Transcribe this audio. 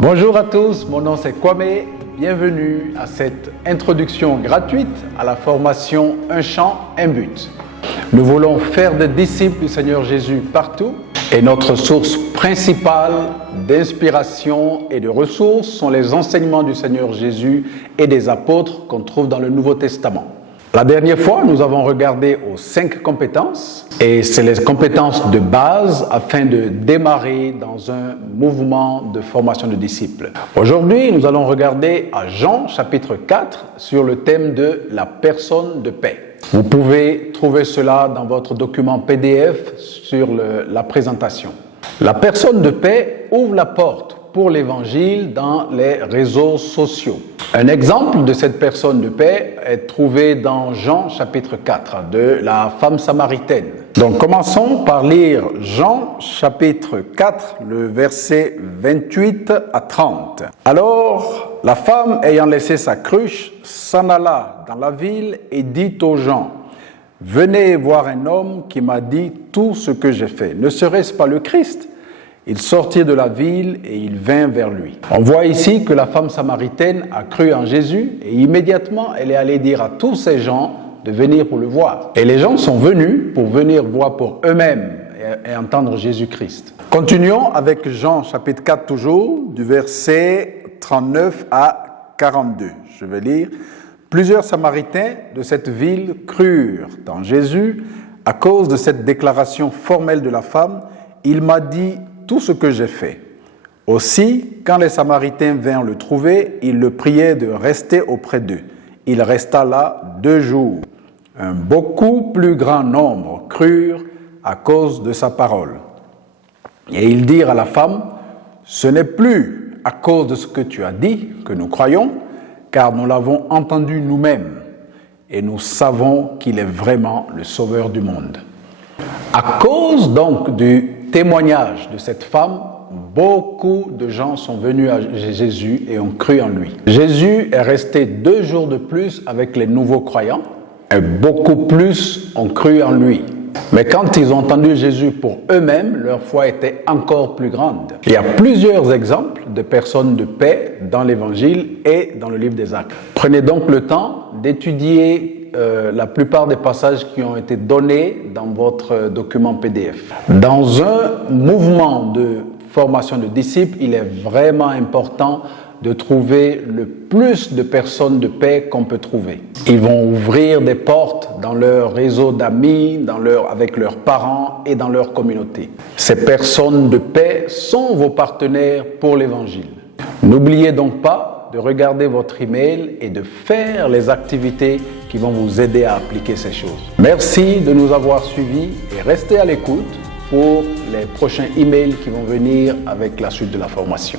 Bonjour à tous, mon nom c'est Kwame. Bienvenue à cette introduction gratuite à la formation Un chant, un but. Nous voulons faire des disciples du Seigneur Jésus partout et notre source principale d'inspiration et de ressources sont les enseignements du Seigneur Jésus et des apôtres qu'on trouve dans le Nouveau Testament. La dernière fois, nous avons regardé aux 5 compétences et c'est les compétences de base afin de démarrer dans un mouvement de formation de disciples. Aujourd'hui, nous allons regarder à Jean chapitre 4 sur le thème de la personne de paix. Vous pouvez trouver cela dans votre document PDF sur la présentation. La personne de paix ouvre la porte pour l'évangile dans les réseaux sociaux. Un exemple de cette personne de paix est trouvé dans Jean chapitre 4 de la femme samaritaine. Donc commençons par lire Jean chapitre 4, le verset 28 à 30. Alors la femme ayant laissé sa cruche s'en alla dans la ville et dit aux gens: venez voir un homme qui m'a dit tout ce que j'ai fait. Ne serait-ce pas le Christ ? Il sortit de la ville et il vint vers lui. On voit ici que la femme samaritaine a cru en Jésus et immédiatement elle est allée dire à tous ces gens de venir pour le voir. Et les gens sont venus pour venir voir pour eux-mêmes et entendre Jésus-Christ. Continuons avec Jean chapitre 4 toujours, du verset 39 à 42. Je vais lire. Plusieurs Samaritains de cette ville crurent en Jésus à cause de cette déclaration formelle de la femme. Il m'a dit tout ce que j'ai fait. Aussi, quand les Samaritains vinrent le trouver, ils le priaient de rester auprès d'eux. Il resta là 2 jours. Un beaucoup plus grand nombre crurent à cause de sa parole. Et ils dirent à la femme: ce n'est plus à cause de ce que tu as dit que nous croyons, car nous l'avons entendu nous-mêmes, et nous savons qu'il est vraiment le Sauveur du monde. À cause donc du témoignage de cette femme, beaucoup de gens sont venus à Jésus et ont cru en lui. Jésus est resté 2 jours de plus avec les nouveaux croyants et beaucoup plus ont cru en lui. Mais quand ils ont entendu Jésus pour eux-mêmes, leur foi était encore plus grande. Il y a plusieurs exemples de personnes de paix dans l'Évangile et dans le livre des Actes. Prenez donc le temps d'étudier la plupart des passages qui ont été donnés dans votre document PDF. Dans un mouvement de formation de disciples, il est vraiment important de trouver le plus de personnes de paix qu'on peut trouver. Ils vont ouvrir des portes dans leur réseau d'amis, avec leurs parents et dans leur communauté. Ces personnes de paix sont vos partenaires pour l'Évangile. N'oubliez donc pas de regarder votre email et de faire les activités qui vont vous aider à appliquer ces choses. Merci de nous avoir suivis et restez à l'écoute pour les prochains emails qui vont venir avec la suite de la formation.